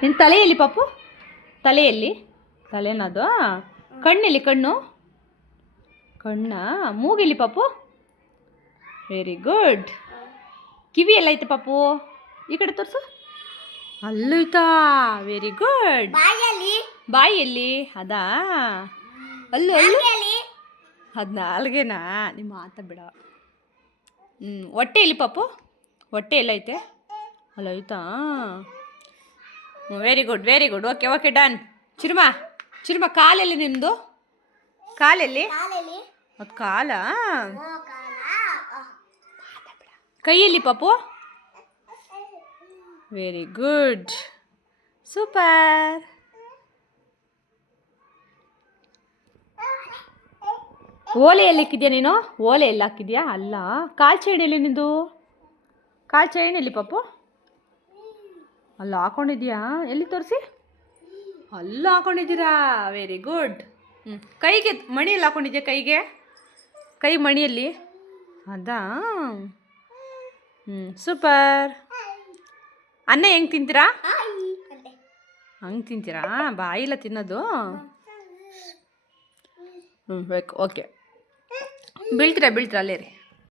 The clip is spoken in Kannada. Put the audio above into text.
ನಿನ್ನ ತಲೆಯಲ್ಲಿ ಪಾಪು ತಲೆಯಲ್ಲಿ ತಲೆನದು ಕಣ್ಣೆಲ್ಲಿ ಕಣ್ಣು ಕಣ್ಣ ಮೂಗೆಲ್ಲಿ ಪಾಪು ವೆರಿ ಗುಡ್ ಕಿವಿ ಎಲ್ಲ ಐತೆ ಪಾಪು ಈ ಕಡೆ ತೋರಿಸು ಅಲ್ಲೈತಾ ವೆರಿ ಗುಡ್ ಬಾಯಲ್ಲಿ ಅದಾ ಅಲ್ಲು ಅಲ್ಲು ಅದು ನಾಲ್ಗೆನಾ ನಿಮ್ಮ ಮಾತ ಬಿಡ ಹೊಟ್ಟೆ ಎಲ್ಲಿ ಪಾಪು ಹೊಟ್ಟೆ ಎಲ್ಲ ಐತೆ ಅಲ್ಲ ಐತಾ very good okay okay done ಚಿರುಮ ಕಾಲೆಲ್ಲಿ ನಿಮ್ಮದು ಕಾಲೆಲ್ಲಿ ಅದು ಕಾಲ ಕೈಯಲ್ಲಿ ಪಾಪು ವೆರಿ ಗುಡ್ ಸೂಪರ್ ಓಲೆ ಎಲ್ಲಿ ಹಾಕಿದ್ಯಾ ನೀನು ಓಲೆ ಎಲ್ಲ ಹಾಕಿದ್ಯಾ ಅಲ್ಲ ಕಾಲು ಚೈನಲ್ಲಿ ನಿಂದು ಕಾಲು ಚೈನಲ್ಲಿ ಪಾಪು ಅಲ್ಲ ಹಾಕೊಂಡಿದ್ಯಾ ಎಲ್ಲಿ ತೋರಿಸಿ ಅಲ್ಲ ಹಾಕೊಂಡಿದ್ದೀರಾ ವೆರಿ ಗುಡ್ ಕೈಗೆ ಮಣಿಯಲ್ಲಿ ಹಾಕೊಂಡಿದ್ಯಾ ಕೈಗೆ ಕೈ ಮಣಿಯಲ್ಲಿ ಅದಾ ಸೂಪರ್ ಅನ್ನ ಹೆಂಗೆ ತಿಂತೀರಾ ಹಂಗೆ ತಿಂತೀರಾ ಬಾಯಿಲ್ಲ ತಿನ್ನೋದು ಬೇಕು ಓಕೆ ಬೀಳ್ತೀರಾ ಅಲ್ಲೇ ರೀ